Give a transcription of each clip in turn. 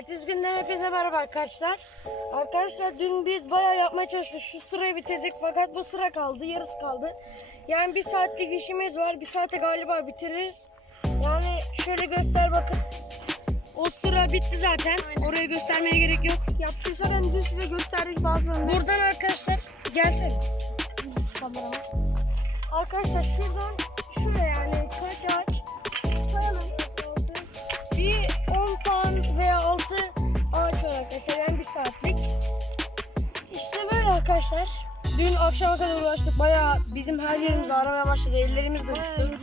Ertesi günden hepinize merhaba arkadaşlar. Arkadaşlar dün biz bayağı yapmaya çalıştık. Şu sırayı bitirdik fakat bu sıra kaldı. Yarısı kaldı. Yani bir saatlik işimiz var. Bir saate galiba bitiririz. Yani şöyle göster bakın. O sıra bitti zaten. Orayı göstermeye gerek yok. Yaptık zaten dün size gösterdik bazılarını. Buradan arkadaşlar gelsene. Kameraman. Arkadaşlar şuradan şuraya yani kaç ağaç? Saatlik. İşte böyle arkadaşlar. Dün akşama kadar uğraştık. Bayağı bizim her yerimiz ağrımaya başladı. Ellerimiz üşüdü.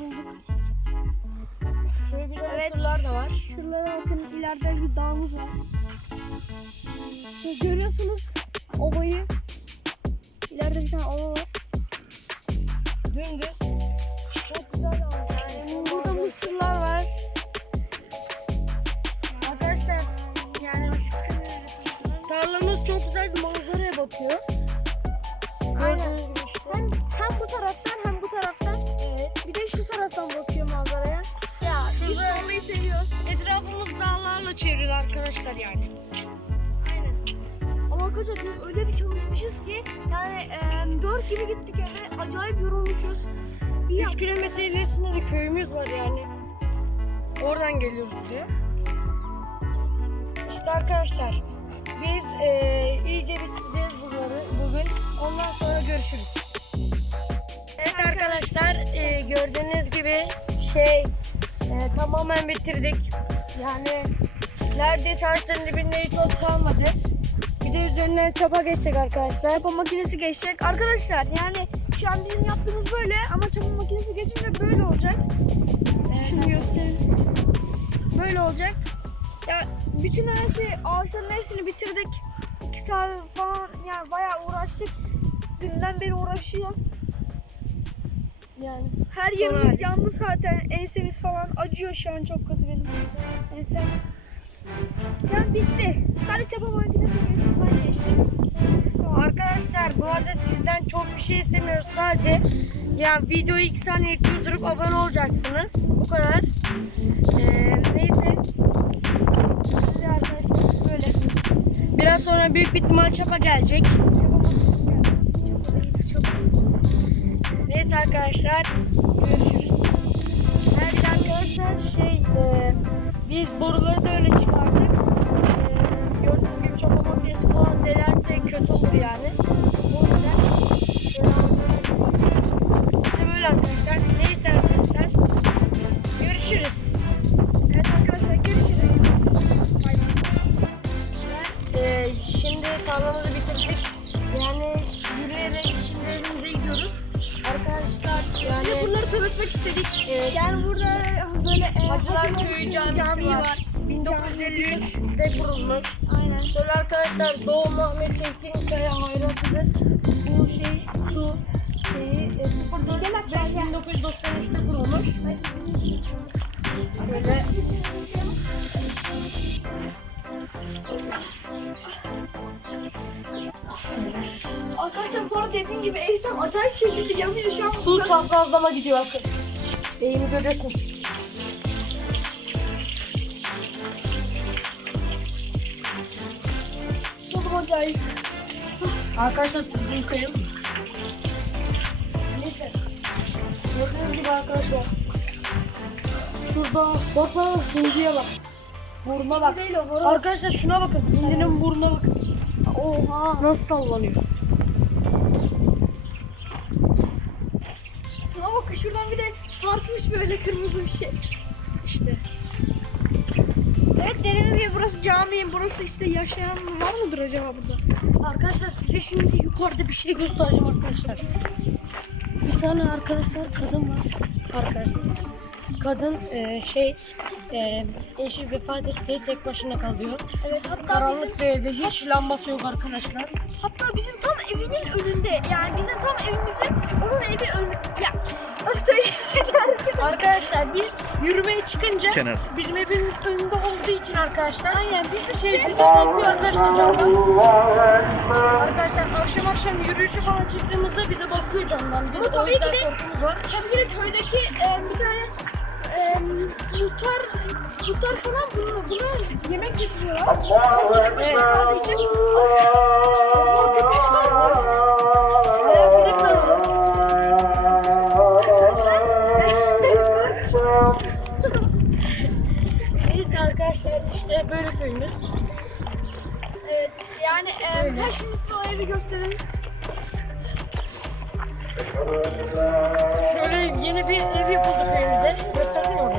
Şöyle de Evet. ısırlar da var. Şuralara bakın ileride bir dağımız var. Şimdi görüyorsunuz ovayı. İleride bir tane ova var. Dümdüz. Dağlarla çevrili arkadaşlar yani. Aynen. Ama arkadaşlar öyle bir çalışmışız ki yani e, 4 gibi gittik eve acayip yorulmuşuz. Bir 3 kilometre ilerisinde de köyümüz var yani. Oradan geliyoruz buraya. İşte arkadaşlar biz eee, iyice bitireceğiz bunları bugün. Ondan sonra görüşürüz. Evet arkadaşlar eee, gördüğünüz gibi şey eee, tamamen bitirdik. Yani neredeyse ağaçların dibinde hiç ot kalmadı. Bir de üzerinden çapa geçecek arkadaşlar. çapa makinesi geçecek. Arkadaşlar yani şu an bizim yaptığımız böyle ama çapa makinesi geçince böyle olacak. Şunu göstereyim. Böyle olacak. Ya bütün her şey ağaçların hepsini bitirdik. 2 saat falan yani bayağı uğraştık. Dünden beri uğraşıyoruz. Yani her Son yerimiz yandı zaten. Ensemiz falan acıyor şu an çok kötü benim. Ensem. Yani bitti. Sadece çapa makinesi geçtiğinden geçecek. Arkadaşlar bu arada sizden çok bir şey istemiyoruz sadece ya videoyu 2 saniye durdurup abone olacaksınız. Bu kadar. Ee, neyse. Arkadaşlar böyle Biraz sonra büyük bir ihtimal çapa gelecek. Neyse arkadaşlar görüşürüz. Evet arkadaşlar şey e, biz boruları da öyle çıkardık. E, gördüğünüz gibi çapa makinesi falan delerse kötü olur yani. O yüzden. İşte böyle arkadaşlar. Neyse arkadaşlar. Görüşürüz. Evet arkadaşlar görüşürüz. Bay bay. Ee, şimdi tarlamızı Size bunları tanıtmak istedik. Evet. Yani burada böyle e, Hacılar Köyü Camisi var. 1953'de kurulmuş. Aynen. Şöyle arkadaşlar Doğu Mehmet Çetinkaya hayratıdır. Bu şey su şeyi e, 04 1993'te kurulmuş. Böyle Dediğim gibi Eysem acayip şekilde yanıyor şu an. su çaprazlama gidiyor arkadaşlar. Eğimi görüyorsun. Solum acayip. Arkadaşlar siz de yıkayın. Neyse. Gördüğünüz gibi arkadaşlar. Şurada bak bak hindiye bak. Burnuna bak. Değil o. Arkadaşlar şuna bakın. Hindinin burnuna bakın. Oha. Nasıl sallanıyor. Buna bakın şuradan bir de sarkmış böyle kırmızı bir şey. İşte. Evet dediğimiz gibi burası cami. Burası işte yaşayan var mıdır acaba burada? Arkadaşlar size şimdi yukarıda bir şey göstereceğim arkadaşlar. Bir tane arkadaşlar kadın var. Arkadaşlar. Kadın e, şey e, eşi vefat etti tek başına kalıyor. Evet hatta bizim Karanlık bir evde hiç lambası yok arkadaşlar. hatta bizim tam evinin önünde yani bizim tam evimizin onun evi ön ya Arkadaşlar biz yürümeye çıkınca Kenar. bizim evin önünde olduğu için arkadaşlar. Aynen biz de Şey şey bize bakıyor arkadaşlar camdan. Arkadaşlar akşam akşam yürüyüşe falan çıktığımızda bize bakıyor camdan. Biz Ama tabii ki de- korkumuz var. tabii ki de köydeki e, bir tane e, muhtar muhtar falan bunu, bunu yemek getiriyorlar. Evet. Sadece Allah köpek var. Bayağı arkadaşlar işte böyle köyümüz. Evet yani e, ben şimdi size o evi gösterelim. Şöyle yeni bir ev yapıldı köyümüze. Göstersene orada.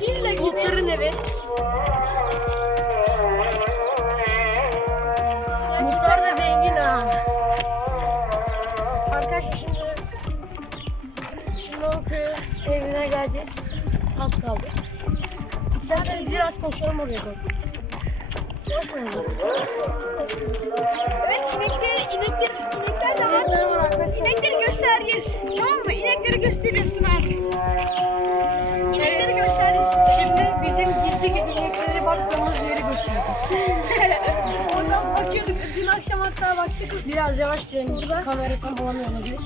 Villa gibi. Muhtarın evi. Muhtar da zengin ha. Arkadaşlar şimdi şimdi o köy evine geleceğiz. Az kaldı. İsterseniz biraz koşalım oraya doğru. Koşmayalım. Evet inekler, inekler, inekler de var. İnekleri göstereceğiz. Tamam mı? İnekleri gösteriyorsun abi. İnekleri göstereceğiz. Şimdi bizim gizli gizli ineklere baktığımız yeri göstereceğiz. Oradan bakıyorduk. Dün akşam hatta baktık. Biraz yavaş gidelim. Burada kamera tam alamıyor olabilir.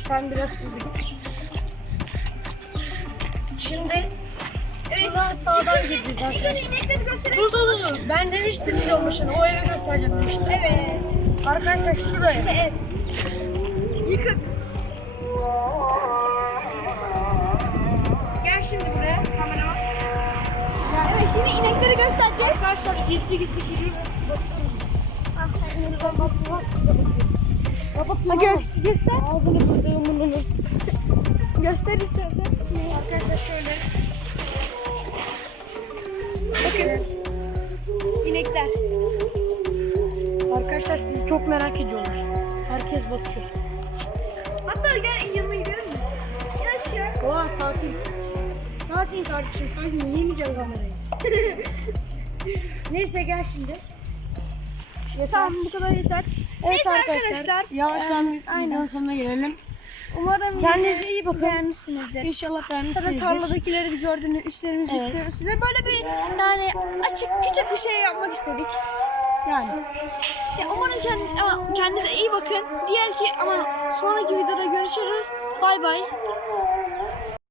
Sen biraz hızlı git. Şimdi şuradan sağdan önce arkadaşlar. inekleri gösterelim. Ben demiştim bir olmuşsun. O evi göstereceğim demiştim. Evet. Arkadaşlar şuraya. İşte ev. Yıkık. Gel şimdi buraya kameraman. Evet şimdi inekleri göstereceğiz. Arkadaşlar gizli gizli giriyoruz. Ha, gö- göster. Ağzını kırdığım burnunu. Göster istersen. Arkadaşlar şöyle. Bakın. İnekler. Arkadaşlar sizi çok merak ediyorlar. Herkes bakıyor. Hatta gel yanıma gidelim mi? Gel aşağı. Oha sakin. Sakin kardeşim sakin. Yemeyeceğim kamerayı. Neyse gel şimdi. Tamam bu kadar yeter. Neyse arkadaşlar. Yavaştan bir aynen. videonun sonuna gelelim. Umarım Kendinize iyi bakın. beğenmişsinizdir. İnşallah beğenmişsinizdir. tarladakileri de gördünüz, işlerimiz Evet. bitti. Size böyle bir yani açık küçük bir şey yapmak istedik. Yani. Ya umarım kend- ama kendinize iyi bakın. Diğer ki ama sonraki videoda görüşürüz. Bay bay.